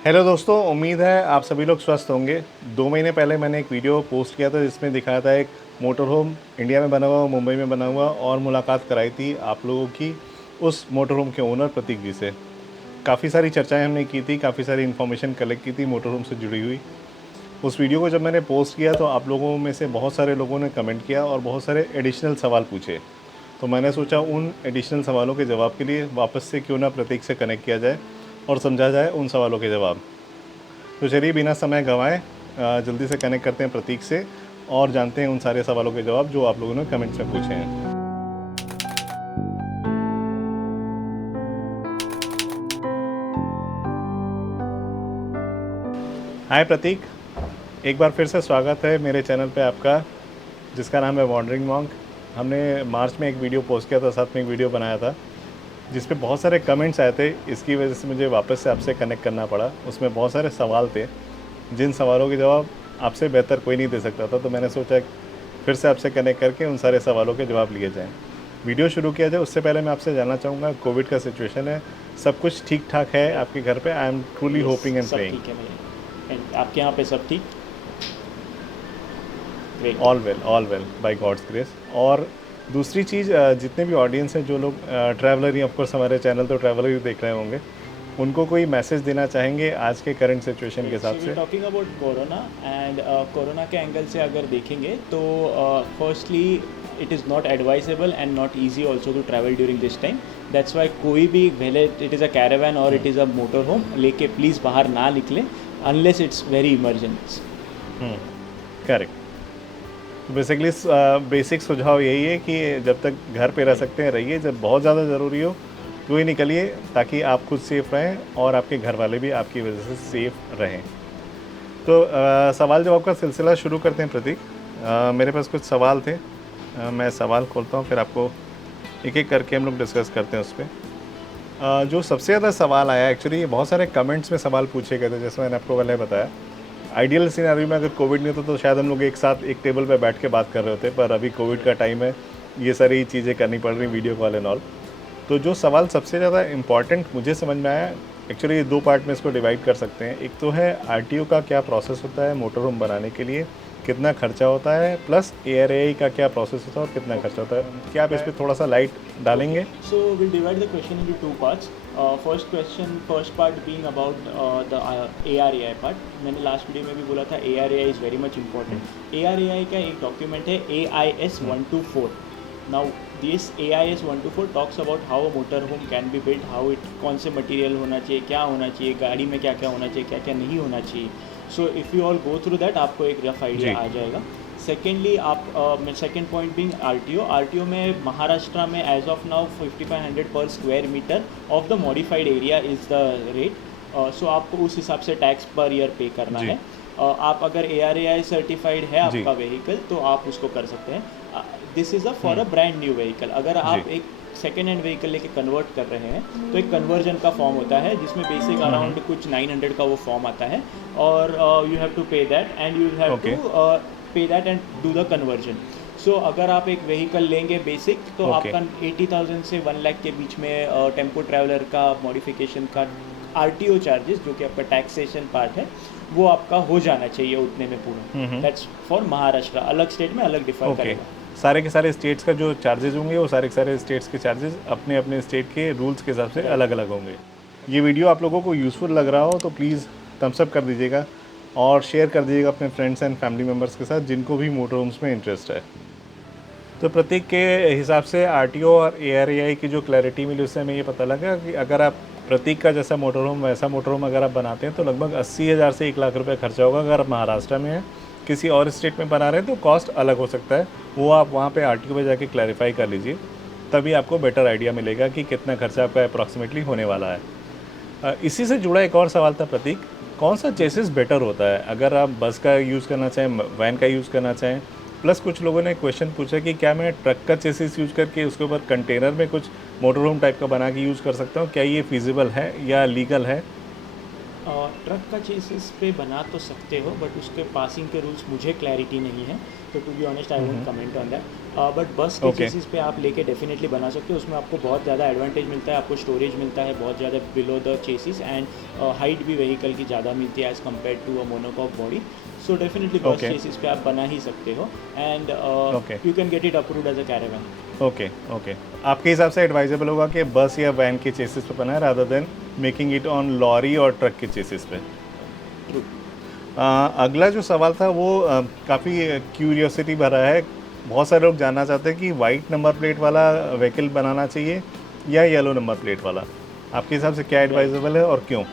Hello दोस्तों, उम्मीद है आप सभी लोग स्वस्थ होंगे। 2 महीने पहले मैंने एक वीडियो पोस्ट किया था जिसमें दिखाया था एक मोटर होम इंडिया में बना हुआ, मुंबई में बना हुआ, और मुलाकात कराई थी आप लोगों की उस मोटर होम के ओनर प्रतीक जी से। काफ़ी सारी चर्चाएं हमने की थी, काफ़ी सारी इन्फॉर्मेशन कलेक्ट की थी मोटर होम से जुड़ी हुई। उस वीडियो को जब मैंने पोस्ट किया तो आप लोगों में से बहुत सारे लोगों ने कमेंट किया और बहुत सारे एडिशनल सवाल पूछे। तो मैंने सोचा उन एडिशनल सवालों के जवाब के लिए वापस से क्यों ना प्रतीक से कनेक्ट किया जाए और समझा जाए उन सवालों के जवाब। तो चलिए बिना समय गंवाए जल्दी से कनेक्ट करते हैं प्रतीक से और जानते हैं उन सारे सवालों के जवाब जो आप लोगों ने कमेंट्स में पूछे हैं। हाय प्रतीक, एक बार फिर से स्वागत है मेरे चैनल पे आपका, जिसका नाम है वॉन्डरिंग मॉन्क। हमने मार्च में एक वीडियो पोस्ट किया था, साथ में एक वीडियो बनाया था जिस पे बहुत सारे कमेंट्स आए थे। इसकी वजह से मुझे वापस से आपसे कनेक्ट करना पड़ा। उसमें बहुत सारे सवाल थे जिन सवालों के जवाब आपसे बेहतर कोई नहीं दे सकता था, तो मैंने सोचा फिर से आपसे कनेक्ट करके उन सारे सवालों के जवाब लिए जाएं। वीडियो शुरू किया जाए उससे पहले मैं आपसे जानना चाहूँगा, कोविड का सिचुएशन है, सब कुछ ठीक ठाक है आपके घर पे? I am truly hoping and सब प्रेइंग। ठीक है भैया। आपके यहाँ पे सब ठीक? Great. All well by God's grace. और दूसरी चीज़, जितने भी ऑडियंस हैं, जो लोग ट्रैवलर ही, ऑफकोर्स हमारे चैनल तो ट्रैवलर ही देख रहे होंगे, उनको कोई मैसेज देना चाहेंगे आज के करंट सिचुएशन के ग्रेट। हिसाब so we say? Talking about corona and corona के एंगल से अगर देखेंगे तो firstly it is not advisable and not easy also to travel during this time. That's why कोई भी भले इट इज़ अ कैरावैन और it is a motor home लेके प्लीज़ बाहर ना निकले unless it's very emergency. Correct. Basically basic सुझाव यही है कि जब तक घर पे रह सकते हैं रहिए, जब बहुत ज़्यादा ज़रूरी हो तो ही निकलिए, ताकि आप खुद सेफ़ रहें और आपके घर वाले भी आपकी वजह से सेफ़ रहें। तो सवाल जवाब का सिलसिला शुरू करते हैं प्रतीक। मेरे पास कुछ सवाल थे, मैं सवाल खोलता हूँ, फिर आपको एक एक करके हम लोग डिस्कस करते हैं उस पर। जो सबसे ज़्यादा सवाल आया, एक्चुअली बहुत सारे कमेंट्स में सवाल पूछे गए थे, जैसे मैंने आपको पहले बताया। आइडियल सिनेरियो में अगर कोविड नहीं होता तो शायद हम लोग एक साथ एक टेबल पे बैठ के बात कर रहे होते, पर अभी कोविड का टाइम है, ये सारी चीज़ें करनी पड़ रही, वीडियो कॉल एंड ऑल। तो जो सवाल सबसे ज़्यादा इम्पॉर्टेंट मुझे समझ में आया, एक्चुअली ये 2 पार्ट में इसको डिवाइड कर सकते हैं। एक तो है आरटीओ का क्या प्रोसेस होता है मोटर होम बनाने के लिए, कितना खर्चा होता है, प्लस एआरएआई का क्या प्रोसेस होता है और कितना खर्चा होता है। क्या आप इस पर थोड़ा सा लाइट डालेंगे? So we'll divide the question into two parts. First part being about the ARAI part. मैंने लास्ट वीडियो में भी बोला था ARAI is very much important. ARAI का एक डॉक्यूमेंट है AIS 124. Now this AIS 124 talks about how a motor home can be built, how it कौन से मटेरियल होना चाहिए, क्या होना चाहिए, गाड़ी में क्या क्या होना चाहिए, क्या क्या नहीं होना चाहिए. So if you all go through that आपको एक रफ आइडिया आ जाएगा. सेकेंडली आप सेकेंड पॉइंट बिंग आर में महाराष्ट्र में as of now 5500 per square metre of the modified area is the rate. So आपको उस हिसाब से टैक्स पर ईयर पे करना है। आप अगर ARAI सर्टिफाइड है आपका व्हीकल तो आप उसको कर सकते हैं। This is a for a brand new vehicle. अगर आप एक सेकेंड हैंड व्हीकल लेके कन्वर्ट कर रहे हैं तो एक कन्वर्जन का फॉर्म होता है जिसमें बेसिक अराउंड कुछ 900 का वो फॉर्म आता है और you have to pay that and you have to pay that and do the conversion. So अगर आप एक व्हीकल लेंगे बेसिक तो आपका 80,000 से 1 लाख के बीच में टेम्पो ट्रैवलर का मॉडिफिकेशन का RTO चार्जेस जो कि आपका टैक्सेशन पार्ट है वो आपका हो जाना चाहिए उतने में पूरा। That's for Maharashtra. अलग स्टेट में अलग डिफर करेगा। सारे के सारे स्टेट्स का जो चार्जेस होंगे वो सारे के सारे स्टेट्स के चार्जेस अपने अपने स्टेट के रूल्स के हिसाब से अलग अलग होंगे। ये वीडियो आप लोगों को यूज़फुल लग रहा हो तो प्लीज़ थम्स अप कर दीजिएगा और शेयर कर दीजिएगा अपने फ्रेंड्स एंड फैमिली मेम्बर्स के साथ जिनको भी मोटर होम्स में इंटरेस्ट है। तो प्रतीक के हिसाब से आरटीओ और एआरएआई की जो क्लैरिटी मिली उससे हमें ये पता लगा कि अगर आप प्रतीक का जैसा मोटर होम वैसा मोटर होम अगर आप बनाते हैं तो लगभग 80,000 से 1 लाख रुपए खर्चा होगा। अगर आप महाराष्ट्र में हैं, किसी और स्टेट में बना रहे हैं तो कॉस्ट अलग हो सकता है, वो आप वहाँ पे आरटीओ पे जाके क्लैरिफाई कर लीजिए, तभी आपको बेटर आइडिया मिलेगा कि कितना खर्चा आपका अप्रॉक्सीमेटली होने वाला है। इसी से जुड़ा एक और सवाल था प्रतीक, कौन सा चेसिस बेटर होता है अगर आप बस का यूज़ करना चाहें, वैन का यूज़ करना चाहें? प्लस कुछ लोगों ने क्वेश्चन पूछा कि क्या मैं ट्रक का चेसिस यूज़ करके उसके ऊपर कंटेनर में कुछ मोटर होम टाइप का बना के यूज़ कर सकता हूँ, क्या ये फिजिबल है या लीगल है? ट्रक का चेसिस पे बना तो सकते हो, बट उसके पासिंग के रूल्स मुझे क्लैरिटी नहीं है, तो to be honest I won't comment on that. But bus के ओके चेसिस पे आप लेके डेफिनेटली बना सकते हो, उसमें आपको बहुत ज़्यादा एडवांटेज मिलता है, आपको स्टोरेज मिलता है बहुत ज़्यादा below the chassis, and height भी व्हीकल की ज़्यादा मिलती है as compared to a monocoque body. So definitely bus okay chassis पे आप बना ही सकते हो, and okay you can get it approved as a caravan. Okay okay. आपके हिसाब से एडवाइजेबल होगा कि बस या वैन के चेसिस पे बनाए rather than making it on lorry और ट्रक के चेसिस पे। ट्रू। अगला जो सवाल था वो काफ़ी क्यूरियोसिटी भरा है। बहुत सारे लोग जानना चाहते हैं कि वाइट नंबर प्लेट वाला व्हीकल बनाना चाहिए या येलो नंबर प्लेट वाला। आपके हिसाब से क्या एडवाइजेबल है और क्यों?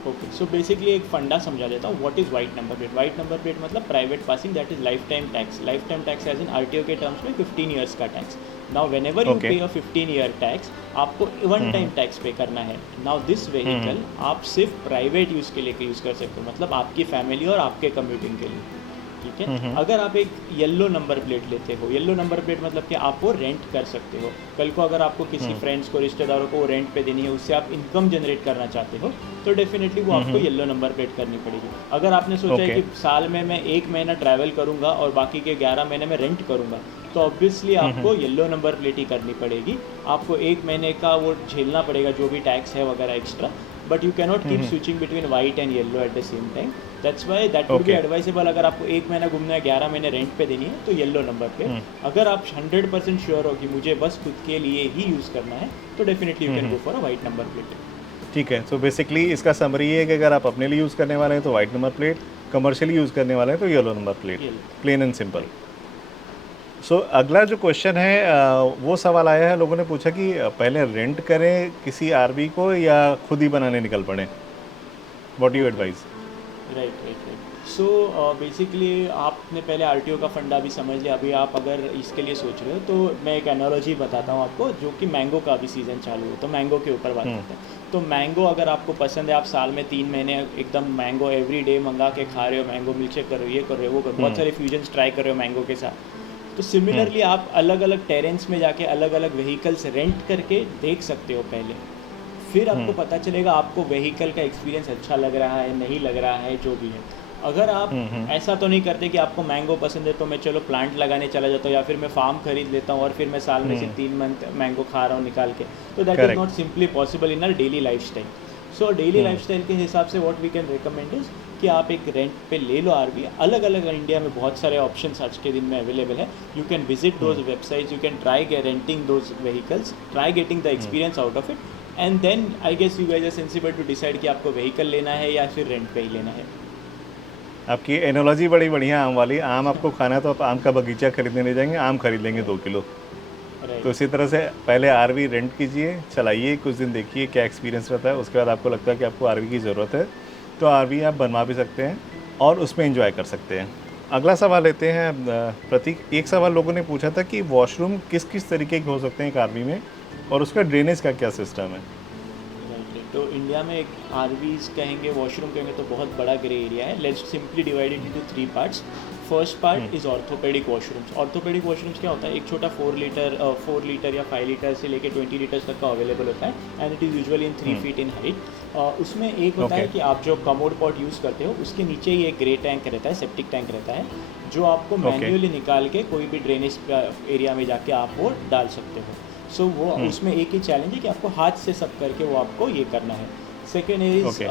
ओके, सो बेसिकली एक फंडा समझा देता हूँ, what is white number plate. White number plate मतलब private passing, that is lifetime tax. Lifetime tax as in RTO के टर्म्स में 15 ईयर्स का टैक्स। Now whenever you okay pay a 15 year tax, आपको one time tax pay करना है। Now this vehicle आप सिर्फ private use के लिए यूज़ कर सकते हो, मतलब आपकी फैमिली और आपके कम्यूटिंग के लिए, ठीक है। अगर आप एक येलो नंबर प्लेट लेते हो, येलो नंबर प्लेट मतलब कि आप वो रेंट कर सकते हो। कल को अगर आपको किसी फ्रेंड्स को, रिश्तेदारों को वो रेंट पे देनी है, उससे आप इनकम जनरेट करना चाहते हो, तो डेफिनेटली वो आपको येलो नंबर प्लेट करनी पड़ेगी। अगर आपने सोचा है ओके कि साल में मैं 1 महीना ट्रैवल करूंगा और बाकी के 11 महीने में रेंट करूंगा, तो ऑब्वियसली आपको येलो नंबर प्लेट ही करनी पड़ेगी। आपको 1 महीने का वो झेलना पड़ेगा जो भी टैक्स है वगैरह extra, but you cannot keep switching between white and yellow at the same time. That's Y that would be okay advisable. अगर आपको 1 महीना घूमना है, 11 महीने रेंट पे देनी है, तो येलो नंबर प्लेट। अगर आप 100% श्योर हो कि मुझे बस खुद के लिए ही यूज़ करना है, तो definitely you can go for a white number plate. ठीक है। तो बेसिकली इसका समरी ये है कि अगर आप अपने लिए यूज़ करने वाले हैं तो white number plate, commercially use करने वाले हैं तो yellow number plate. Yellow. Plain and simple. So अगला जो क्वेश्चन है वो सवाल आया है, लोगों ने पूछा कि पहले रेंट करें किसी आरवी को या खुद ही बनाने निकल पड़े। What do you advice? Right right right. So basically आपने पहले आरटीओ का फंडा भी समझ लिया। अभी आप अगर इसके लिए सोच रहे हो, तो मैं एक एनालॉजी बताता हूँ आपको, जो कि मैंगो का भी सीज़न चालू है, तो मैंगो के ऊपर बात करते हैं। तो मैंगो अगर आपको पसंद है, आप साल में 3 महीने एकदम मैंगो एवरी डे मंगा के खा रहे हो, मैंगो मिल्कशेक कर रहे हो, ये कर रहे हो, वो कर रहे हो, बहुत सारे फ्यूजन्स ट्राई कर रहे हो मैंगो के साथ, तो सिमिलरली आप अलग अलग टेरेंस में जाके अलग अलग व्हीकल्स रेंट करके देख सकते हो पहले। फिर आपको पता चलेगा आपको व्हीकल का एक्सपीरियंस अच्छा लग रहा है, नहीं लग रहा है, जो भी है। अगर आप ऐसा तो नहीं करते कि आपको मैंगो पसंद है तो मैं चलो प्लांट लगाने चला जाता हूँ, या फिर मैं फार्म खरीद लेता हूँ और फिर मैं साल में से 3 मंथ मैंगो खा रहा हूँ निकाल के, तो that is correct. Not simply possible in our daily life style. So daily life style के हिसाब से what we can recommend is कि आप एक रेंट पे ले लो आरवी। अलग अलग इंडिया में बहुत सारे ऑप्शंस आज के दिन में अवेलेबल है। You can visit those websites, you can try renting those vehicles, try getting the experience out of it, and then I guess you guys are sensible to decide कि आपको व्हीकल लेना है या फिर रेंट पे ही लेना है। आपकी एनोलॉजी बड़ी बढ़िया आम वाली। आम आपको खाना है तो आप आम का बगीचा खरीदने ले जाएंगे, आम खरीद लेंगे 2 किलो। राइट। तो इसी तरह से पहले आरवी रेंट कीजिए, चलाइए, कुछ दिन देखिए क्या एक्सपीरियंस रहता है। उसके बाद आपको लगता है कि आपको आरवी की ज़रूरत है तो आरवी आप बनवा भी सकते हैं और उसमें एंजॉय कर सकते हैं। अगला सवाल लेते हैं प्रतीक। एक सवाल लोगों ने पूछा था कि वॉशरूम किस किस तरीके के हो सकते हैं एक आरवी में और उसका ड्रेनेज का क्या सिस्टम है। राइट। तो इंडिया में एक आरवीज कहेंगे, वॉशरूम कहेंगे, तो बहुत बड़ा ग्रे एरिया है। Let's simply divide it into 3 parts. First part is orthopaedic washrooms. Orthopaedic washrooms क्या होता है? एक छोटा 4 लीटर या 5 लीटर से लेके 20 लीटर्स तक का अवेलेबल होता है, and it is usually in 3 feet in height. उसमें एक होता है कि आप जो कमोड पॉट यूज़ करते हो उसके नीचे ही एक ग्रे टैंक रहता है, सेप्टिक टैंक रहता है, जो आपको मैन्युअली निकाल के कोई भी ड्रेनेज एरिया में जाके आप वो डाल सकते हो। सो वो उसमें एक ही चैलेंज है कि आपको हाथ से सब करके वो आपको ये करना है। Second is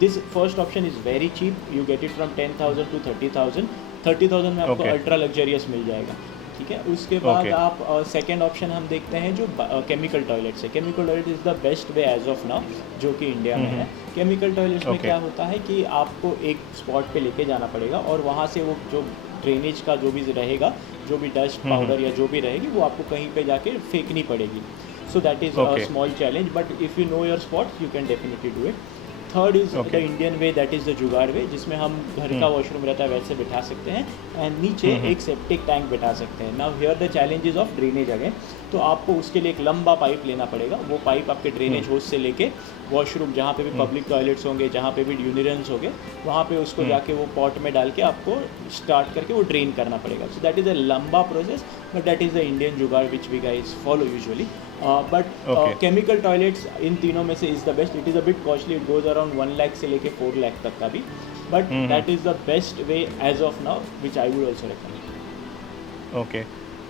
this first option is very cheap, you get it from 10,000 to 30,000। 30,000 में आपको अल्ट्रा लग्जरियस मिल जाएगा, ठीक है। उसके बाद आप सेकेंड ऑप्शन हम देखते हैं जो केमिकल टॉयलेट्स है। Chemical toilet is the best way as of now, जो कि इंडिया में है। केमिकल टॉयलेट्स में क्या होता है कि आपको एक स्पॉट पे लेके जाना पड़ेगा और वहाँ से वो जो ड्रेनेज का जो भी रहेगा, जो भी डस्ट पाउडर या जो भी रहेगी, वो आपको कहीं पे जाके फेंकनी पड़ेगी। So that is a small challenge, but if you know your spot you can definitely do it. Third is the Indian way, that is the जुगाड़ वे, जिसमें हम घर का वॉशरूम रहता है वैसे बिठा सकते हैं, एंड नीचे एक सेप्टिक टैंक बिठा सकते हैं। Now here the challenges of drainage again. तो आपको उसके लिए एक लंबा पाइप लेना पड़ेगा। वो पाइप आपके ड्रेनेज होज से लेके वॉशरूम, जहाँ पे भी पब्लिक टॉयलेट्स होंगे, जहाँ पे भी यूनिरन्स होंगे, वहाँ पे उसको जाके वो पॉट में डाल के आपको स्टार्ट करके वो ड्रेन करना पड़ेगा। सो दैट इज़ अ लंबा process, but that is the Indian jugaad which we guys follow usually. But Okay. Chemical toilets इन तीनों में से is the best. It is a bit costly, it goes around 1 lakh से लेके 4 लाख तक का भी, but that is the best way as of now which I would also recommend. Okay.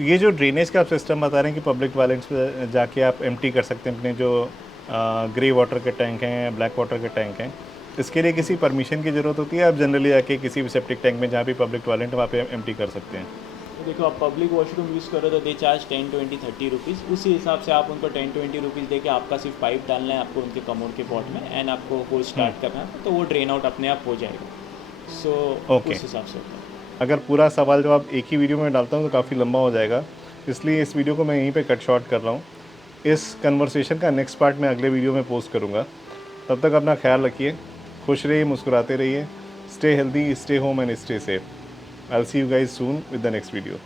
ये जो ड्रेनेज का आप सिस्टम बता रहे हैं कि पब्लिक टॉयलेट्स पे जाके आप एम्प्टी कर सकते हैं अपने जो ग्रे वाटर के टैंक हैं, ब्लैक वाटर के टैंक हैं, इसके लिए किसी परमिशन की ज़रूरत होती है? आप जनरली आके किसी भी सेप्टिक टैंक में जहाँ भी पब्लिक टॉयलेट है वहाँ पे एम्प्टी कर सकते हैं? तो देखो, आप पब्लिक वॉशरूम यूज़ करो तो दे चार्ज 10, 20, 30 रुपीज़. उसी हिसाब से आप उनको 10, 20 रुपीज़ दे के आपका सिर्फ पाइप डालना है आपको उनके कमोड के पॉट में, एंड आपको होल स्टार्ट करना है तो वो ड्रेन आउट अपने आप हो जाएगा. सो Okay. उस हिसाब से होता है. अगर पूरा सवाल जवाब एक ही वीडियो में डालता हूँ तो काफ़ी लंबा हो जाएगा, इसलिए इस वीडियो को मैं यहीं पे कट शॉर्ट कर रहा हूँ. इस कन्वर्सेशन का नेक्स्ट पार्ट मैं अगले वीडियो में पोस्ट करूँगा. तब तक अपना ख्याल रखिए, खुश रहिए, मुस्कुराते रहिए. Stay healthy, stay home and stay safe. I will see you guys soon with the next video.